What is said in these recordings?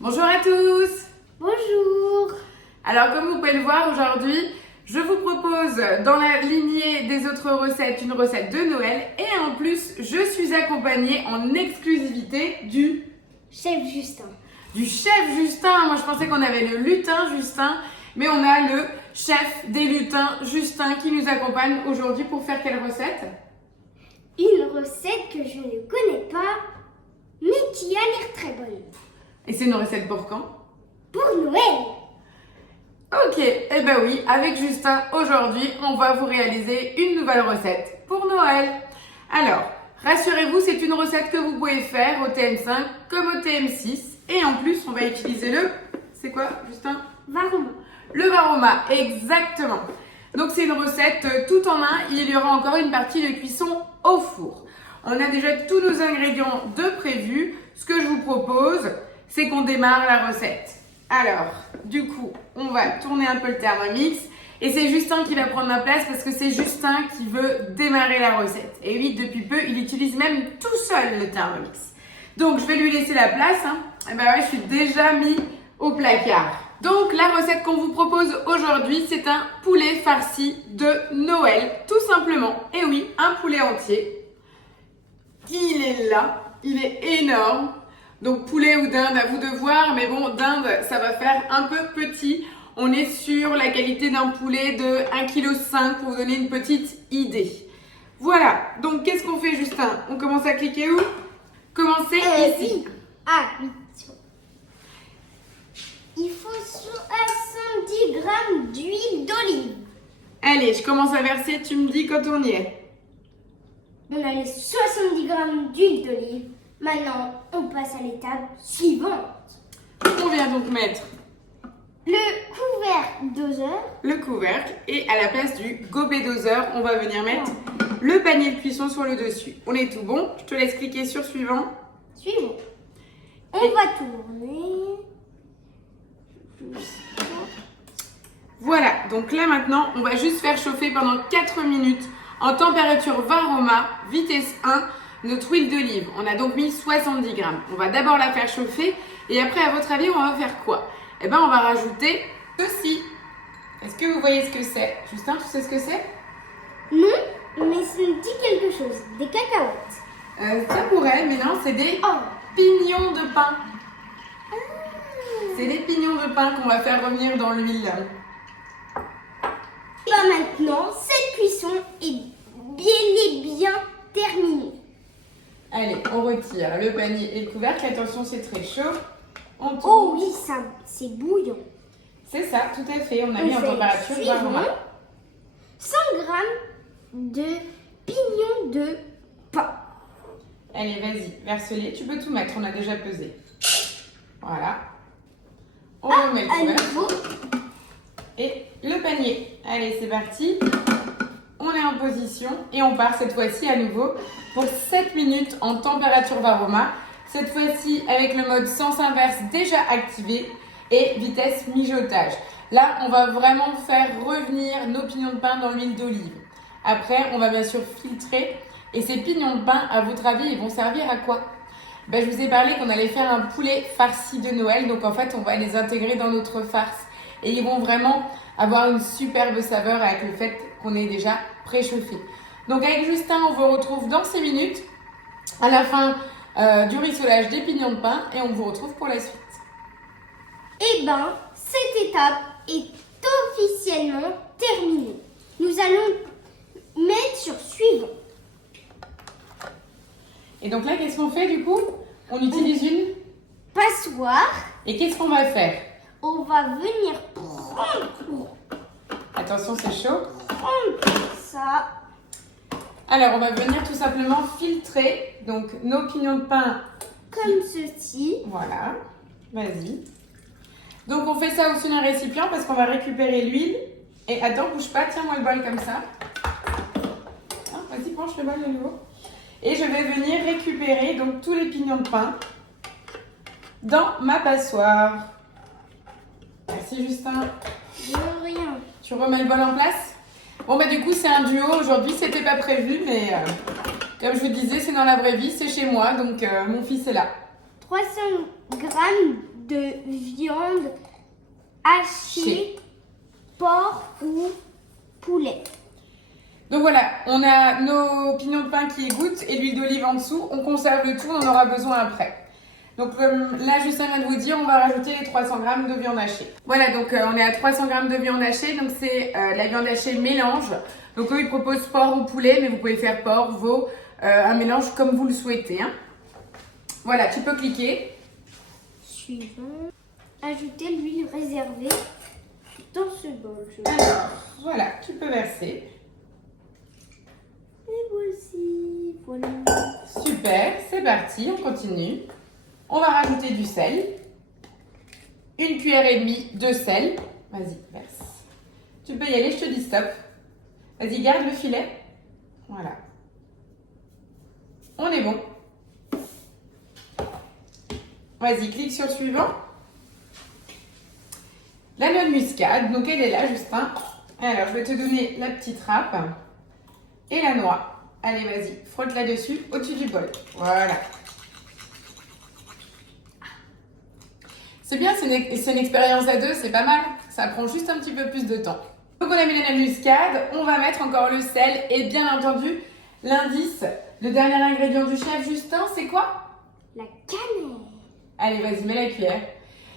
Bonjour à tous! Bonjour! Alors comme vous pouvez le voir aujourd'hui, je vous propose dans la lignée des autres recettes une recette de Noël et en plus je suis accompagnée en exclusivité du Chef Justin. Du chef Justin. Moi je pensais qu'on avait le lutin Justin, mais on a le chef des lutins Justin qui nous accompagne aujourd'hui pour faire quelle recette? Une recette que je ne connais pas, mais qui a l'air très bonne. Et c'est une recette pour quand? Pour Noël! Ok, eh ben oui, avec Justin, aujourd'hui, on va vous réaliser une nouvelle recette pour Noël. Alors, rassurez-vous, c'est une recette que vous pouvez faire au TM5 comme au TM6. Et en plus, on va utiliser c'est quoi, Justin? Varoma. Le Varoma, exactement. Donc c'est une recette tout en un, il y aura encore une partie de cuisson au four. On a déjà tous nos ingrédients de prévus. Ce que je vous propose, c'est qu'on démarre la recette. Alors, du coup, on va tourner un peu le Thermomix et c'est Justin qui va prendre ma place parce que c'est Justin qui veut démarrer la recette. Et oui, depuis peu, il utilise même tout seul le Thermomix. Donc, je vais lui laisser la place. Et ben ouais, je suis déjà mis au placard. Donc, la recette qu'on vous propose aujourd'hui, c'est un poulet farci de Noël, tout simplement. Et oui, un poulet entier. Il est là, il est énorme. Donc poulet ou dinde, à vous de voir, mais bon, dinde, ça va faire un peu petit. On est sur la qualité d'un poulet de 1,5 kg pour vous donner une petite idée. Voilà, donc qu'est-ce qu'on fait, Justin? On commence à cliquer où? Commencez ici. Ah, oui. Il faut 70 g d'huile d'olive. Allez, je commence à verser, tu me dis quand on y est. On a les 70 g d'huile d'olive. Maintenant, on passe à l'étape suivante. On vient donc mettre le couvercle doseur. Le couvercle et à la place du gobelet doseur, on va venir mettre le panier de cuisson sur le dessus. On est tout bon, je te laisse cliquer sur suivant. Suivant. On va tourner. Voilà, donc là maintenant, on va juste faire chauffer pendant 4 minutes en température Varoma, vitesse 1, notre huile d'olive. On a donc mis 70 g. On va d'abord la faire chauffer et après, à votre avis, on va faire quoi? Eh bien, on va rajouter ceci. Est-ce que vous voyez ce que c'est? Justin, tu sais ce que c'est? Non, mais ça me dit quelque chose. Des cacahuètes. Ça pourrait, mais non, c'est des Oh. pignons de pain. C'est des pignons de pain qu'on va faire revenir dans l'huile. Et maintenant, cette cuisson est bien terminée. Allez, on retire le panier et le couvercle. Attention, c'est très chaud. On tourne. Oh oui, ça, c'est bouillant. C'est ça, tout à fait. On a mis en fait température suivant. Varoma. 100 g de pignons de pain. Allez, vas-y, verse-les. Tu peux tout mettre, on a déjà pesé. Voilà. On remet le à couvercle. nouveau. Et le panier. Allez, c'est parti. On est en position et on part cette fois-ci à nouveau pour 7 minutes en température Varoma. Cette fois-ci avec le mode sens inverse déjà activé et vitesse mijotage. Là, on va vraiment faire revenir nos pignons de pain dans l'huile d'olive. Après, on va bien sûr filtrer. Et ces pignons de pain, à votre avis, ils vont servir à quoi? Ben, je vous ai parlé qu'on allait faire un poulet farci de Noël. Donc en fait, on va les intégrer dans notre farce. Et ils vont vraiment avoir une superbe saveur avec le fait qu'on est déjà préchauffé. Donc avec Justin, on vous retrouve dans 6 minutes à la fin du rissolage des pignons de pain et on vous retrouve pour la suite. Eh bien, cette étape est officiellement terminée. Nous allons mettre sur suivant. Et donc là, qu'est-ce qu'on fait du coup? On utilise une Passoire. Et qu'est-ce qu'on va faire? On va venir prendre Attention, c'est chaud. ça. Alors, on va venir tout simplement filtrer donc nos pignons de pain. Comme ceci. Voilà, vas-y. Donc, on fait ça aussi dans un récipient parce qu'on va récupérer l'huile. Et attends, bouge pas, tiens-moi le bol comme ça. Ah, vas-y, penche le bol de nouveau. Et je vais venir récupérer donc tous les pignons de pain dans ma passoire. Merci Justin. De rien. Tu remets le bol en place? Bon bah du coup c'est un duo aujourd'hui, c'était pas prévu mais comme je vous disais c'est dans la vraie vie, c'est chez moi donc mon fils est là. 300 g de viande hachée, porc ou poulet. Donc voilà, on a nos pignons de pain qui égouttent et l'huile d'olive en dessous. On conserve le tout, on en aura besoin après. Donc là, Justin vient de vous dire, on va rajouter les 300 g de viande hachée. Voilà, donc on est à 300 g de viande hachée. Donc c'est la viande hachée mélange. Donc eux, ils proposent porc ou poulet, mais vous pouvez faire porc, veau, un mélange comme vous le souhaitez. Hein. Voilà, tu peux cliquer. Suivant. Ajouter l'huile réservée dans ce bol. Alors, voilà, tu peux verser. Et voici, voilà. Super, c'est parti, on continue. On va rajouter du sel. 1,5 cuillère de sel. Vas-y, verse. Tu peux y aller, je te dis stop. Vas-y, garde le filet. Voilà. On est bon. Vas-y, clique sur suivant. La noix de muscade, donc elle est là, Justin. Alors, je vais te donner la petite râpe. Et la noix. Allez, vas-y, frotte là-dessus, au-dessus du bol. Voilà. C'est bien, c'est une expérience à deux, c'est pas mal. Ça prend juste un petit peu plus de temps. Donc on a mis la noix de muscade, on va mettre encore le sel et bien entendu l'indice, le dernier ingrédient du chef Justin, c'est quoi? La cannelle. Allez, vas-y, mets la cuillère.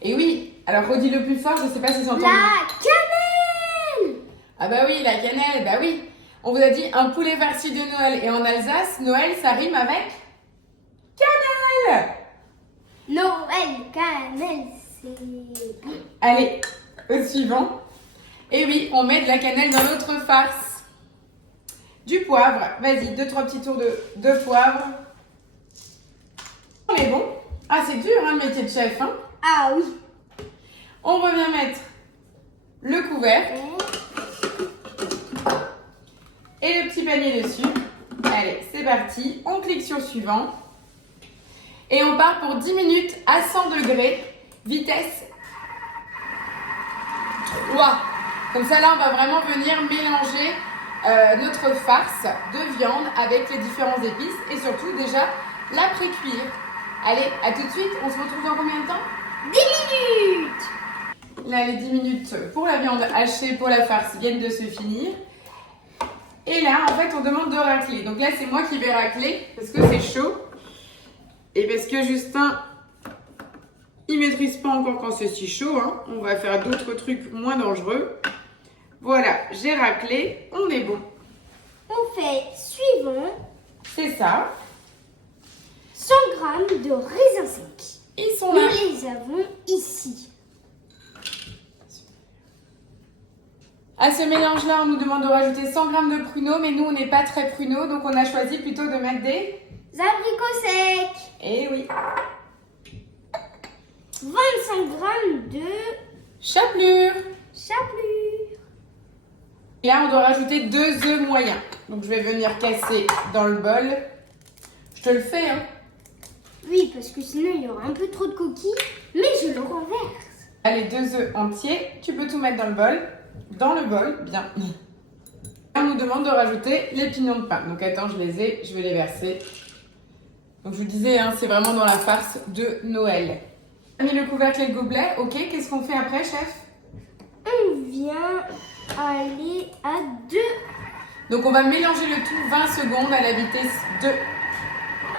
Et oui, alors redis-le plus fort, je sais pas si c'est entendu. La cannelle. Ah bah oui, la cannelle, bah oui. On vous a dit un poulet farci de Noël et en Alsace, Noël ça rime avec cannelle. Noël, cannelle, c'est... Allez, au suivant. Et oui, on met de la cannelle dans notre farce. Du poivre, vas-y, 2-3 petits tours de poivre. On est bon. Ah, c'est dur, hein, le métier de chef. Hein. Ah oui. On revient mettre le couvercle et le petit panier dessus. Allez, c'est parti. On clique sur suivant. Et on part pour 10 minutes à 100 degrés, vitesse 3. Comme ça, là, on va vraiment venir mélanger notre farce de viande avec les différents épices et surtout déjà l'après-cuire. Allez, à tout de suite. On se retrouve dans combien de temps? 10 minutes. Là, les 10 minutes pour la viande hachée, pour la farce viennent de se finir. Et là, en fait, on demande de racler. Donc là, c'est moi qui vais racler parce que c'est chaud. Et parce que Justin, il ne maîtrise pas encore quand c'est si chaud. Hein. On va faire d'autres trucs moins dangereux. Voilà, j'ai raclé. On est bon. On fait suivant. C'est ça. 100 g de raisins secs. Ils sont Nous là. les avons ici. À ce mélange-là, on nous demande de rajouter 100 g de pruneaux. Mais nous, on n'est pas très pruneaux. Donc, on a choisi plutôt de mettre des Abricots secs. Eh oui. 25 g de Chapelure. chapelure. Et là, on doit rajouter 2 œufs moyens. Donc, je vais venir casser dans le bol. Je te le fais, hein. Oui, parce que sinon il y aura un peu trop de coquilles, mais je le renverse. Allez, 2 œufs entiers. Tu peux tout mettre dans le bol. Dans le bol, bien. On nous demande de rajouter les pignons de pain. Donc, attends, je les ai. Je vais les verser. Donc, je vous disais, hein, c'est vraiment dans la farce de Noël. On a mis le couvercle et le gobelet. Ok, qu'est-ce qu'on fait après, chef? On vient aller à 2. Donc, on va mélanger le tout 20 secondes à la vitesse 2.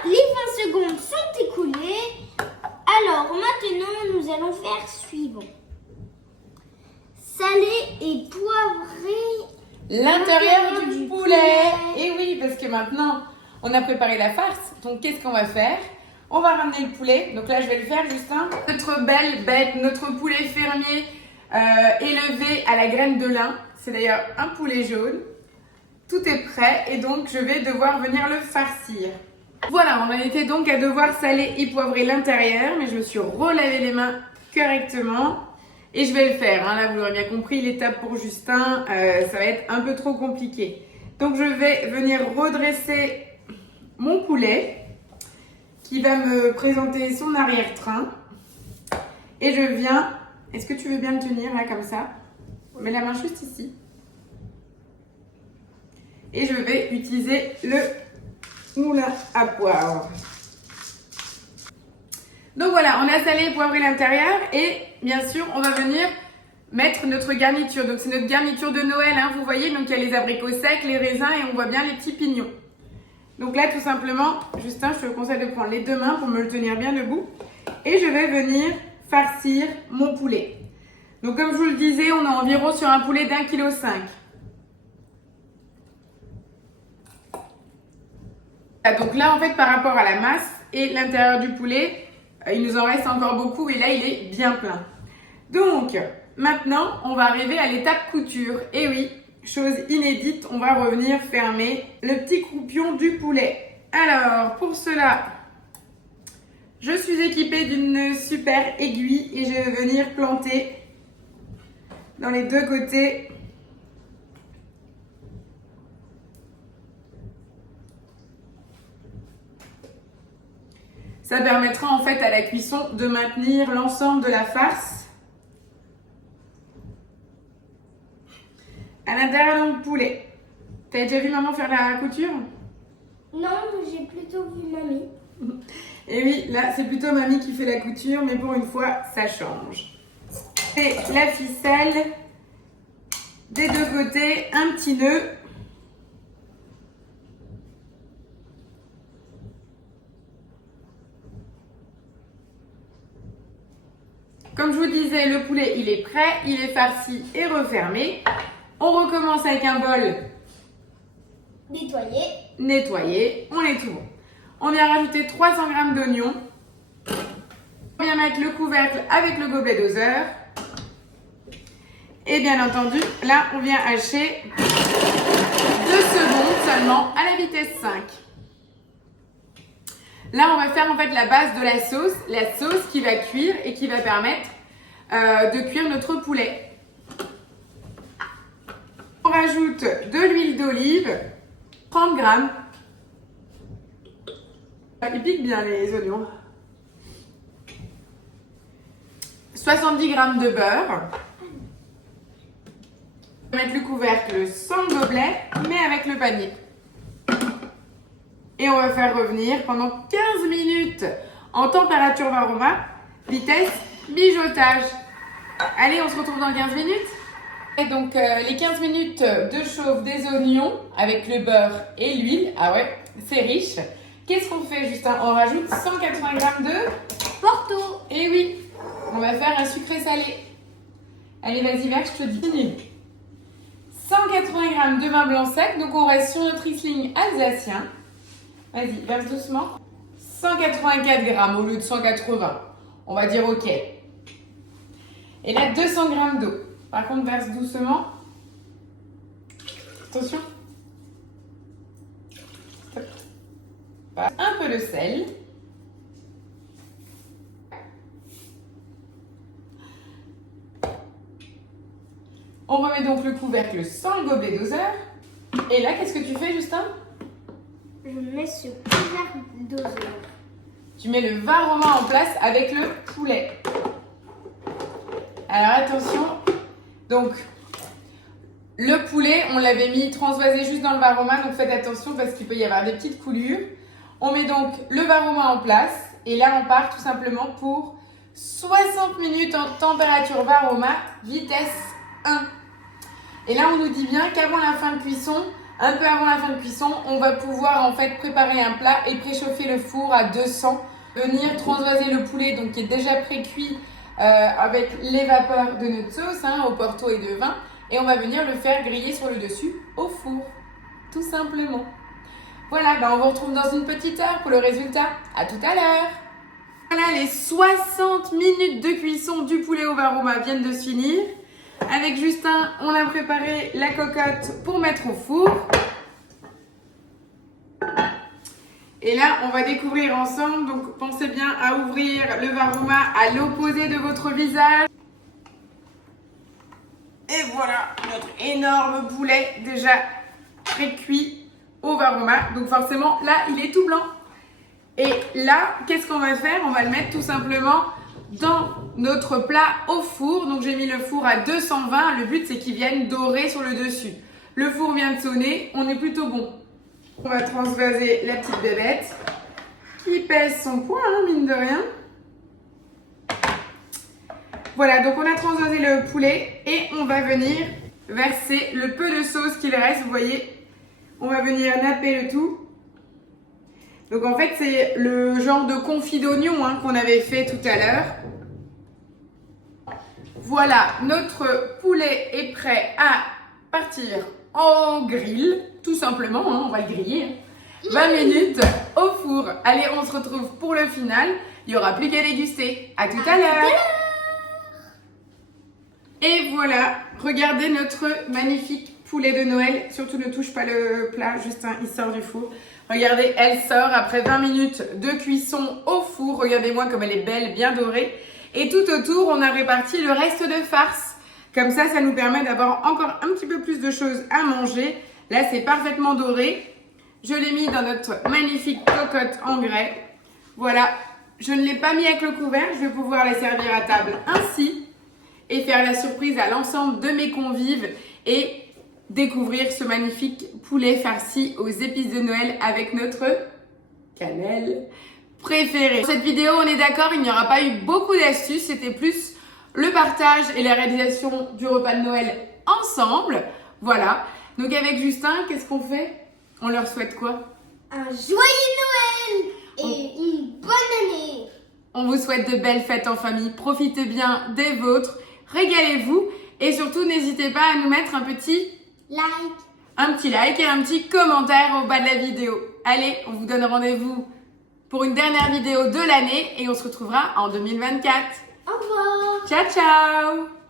Les 20 secondes sont écoulées. Alors maintenant, nous allons faire suivant. Saler et poivrer L'intérieur du poulet. Et oui, parce que maintenant, on a préparé la farce. Donc, qu'est-ce qu'on va faire? On va ramener le poulet. Donc là, je vais le faire, Justin. Notre belle bête, notre poulet fermier élevé à la graine de lin. C'est d'ailleurs un poulet jaune. Tout est prêt et donc, je vais devoir venir le farcir. Voilà, on en était donc à devoir saler et poivrer l'intérieur. Mais je me suis relavé les mains correctement. Et je vais le faire, hein. Là vous l'aurez bien compris, l'étape pour Justin, ça va être un peu trop compliqué. Donc je vais venir redresser mon poulet qui va me présenter son arrière-train. Et je viens, est-ce que tu veux bien le tenir là comme ça? Mets la main juste ici. Et je vais utiliser le moulin à poivre. Donc voilà, on a salé et poivré l'intérieur et bien sûr, on va venir mettre notre garniture. Donc c'est notre garniture de Noël, hein, vous voyez, donc il y a les abricots secs, les raisins et on voit bien les petits pignons. Donc là, tout simplement, Justin, je te conseille de prendre les deux mains pour me le tenir bien debout. Et je vais venir farcir mon poulet. Donc comme je vous le disais, on est environ sur un poulet d'1,5 kg. Donc là, en fait, par rapport à la masse et l'intérieur du poulet, il nous en reste encore beaucoup et là, il est bien plein. Donc, maintenant, on va arriver à l'étape couture. Et oui, chose inédite, on va revenir fermer le petit croupion du poulet. Alors, pour cela, je suis équipée d'une super aiguille et je vais venir planter dans les deux côtés. Ça permettra en fait à la cuisson de maintenir l'ensemble de la farce à l'intérieur du poulet. T'as déjà vu maman faire la couture? Non, j'ai plutôt vu mamie. Et oui, là c'est plutôt mamie qui fait la couture, mais pour une fois ça change. Et la ficelle des deux côtés, un petit nœud. Comme je vous disais, le poulet il est prêt, il est farci et refermé. On recommence avec un bol nettoyé, on est tout bon. On vient rajouter 300 g d'oignons. On vient mettre le couvercle avec le gobelet doseur. Et bien entendu, là on vient hacher 2 secondes seulement à la vitesse 5. Là, on va faire en fait la base de la sauce qui va cuire et qui va permettre de cuire notre poulet. On rajoute de l'huile d'olive, 30 g. Ils piquent bien les oignons. 70 g de beurre. On va mettre le couvercle sans le gobelet, mais avec le panier. Et on va faire revenir pendant 15 minutes en température varoma, vitesse mijotage. Allez, on se retrouve dans 15 minutes. Et donc, les 15 minutes de chauffe des oignons avec le beurre et l'huile. Ah ouais, c'est riche. Qu'est-ce qu'on fait, Justin? On rajoute 180 g de Porto. Et oui, on va faire un sucré salé. Allez, vas-y, Max, je te dis. 180 g de vin blanc sec. Donc, on reste sur notre Riesling alsacien. Vas-y, verse doucement. 184 g au lieu de 180. On va dire OK. Et là, 200 g d'eau. Par contre, verse doucement. Attention. Stop. Un peu de sel. On remet donc le couvercle sans le gobelet doseur. Et là, qu'est-ce que tu fais, Justin? Je mets ce couvercle doseur. Tu mets le varoma en place avec le poulet. Alors attention, donc le poulet, on l'avait mis transvasé juste dans le varoma, donc faites attention parce qu'il peut y avoir des petites coulures. On met donc le varoma en place et là on part tout simplement pour 60 minutes en température varoma, vitesse 1. Et là on nous dit bien qu'avant la fin de cuisson, un peu avant la fin de cuisson, on va pouvoir en fait préparer un plat et préchauffer le four à 200. Venir transvaser le poulet donc qui est déjà pré-cuit avec les vapeurs de notre sauce au porto et de vin. Et on va venir le faire griller sur le dessus au four, tout simplement. Voilà, on vous retrouve dans une petite heure pour le résultat. À tout à l'heure. Voilà, les 60 minutes de cuisson du poulet au varoma viennent de se finir. Avec Justin, on a préparé la cocotte pour mettre au four. Et là, on va découvrir ensemble. Donc, pensez bien à ouvrir le varoma à l'opposé de votre visage. Et voilà, notre énorme poulet déjà pré-cuit au varoma. Donc forcément, là, il est tout blanc. Et là, qu'est-ce qu'on va faire? On va le mettre tout simplement dans notre plat au four. Donc j'ai mis le four à 220. Le but, c'est qu'il vienne dorer sur le dessus. Le four vient de sonner. On est plutôt bon. On va transvaser la petite bébête qui pèse son poids, mine de rien. Voilà, donc on a transvasé le poulet et on va venir verser le peu de sauce qu'il reste, vous voyez. On va venir napper le tout. Donc en fait, c'est le genre de confit d'oignon qu'on avait fait tout à l'heure. Voilà, notre poulet est prêt à partir en grill, tout simplement, on va le griller. 20 minutes au four. Allez, on se retrouve pour le final. Il n'y aura plus qu'à déguster. À tout à l'heure. Et voilà, regardez notre magnifique poulet de Noël. Surtout ne touche pas le plat, Justin, il sort du four. Regardez, elle sort après 20 minutes de cuisson au four. Regardez-moi comme elle est belle, bien dorée. Et tout autour, on a réparti le reste de farce. Comme ça nous permet d'avoir encore un petit peu plus de choses à manger. Là, c'est parfaitement doré. Je l'ai mis dans notre magnifique cocotte en grès. Voilà, je ne l'ai pas mis avec le couvert. Je vais pouvoir la servir à table ainsi et faire la surprise à l'ensemble de mes convives et découvrir ce magnifique poulet farci aux épices de Noël avec notre cannelle préférée. Pour cette vidéo, on est d'accord, il n'y aura pas eu beaucoup d'astuces, c'était plus le partage et la réalisation du repas de Noël ensemble. Voilà, donc avec Justin, qu'est-ce qu'on fait? On leur souhaite quoi? Un joyeux Noël et une bonne année. On vous souhaite de belles fêtes en famille, profitez bien des vôtres, régalez-vous et surtout n'hésitez pas à nous mettre un petit like et un petit commentaire au bas de la vidéo. Allez, on vous donne rendez-vous pour une dernière vidéo de l'année et on se retrouvera en 2024. Au revoir. Ciao, ciao!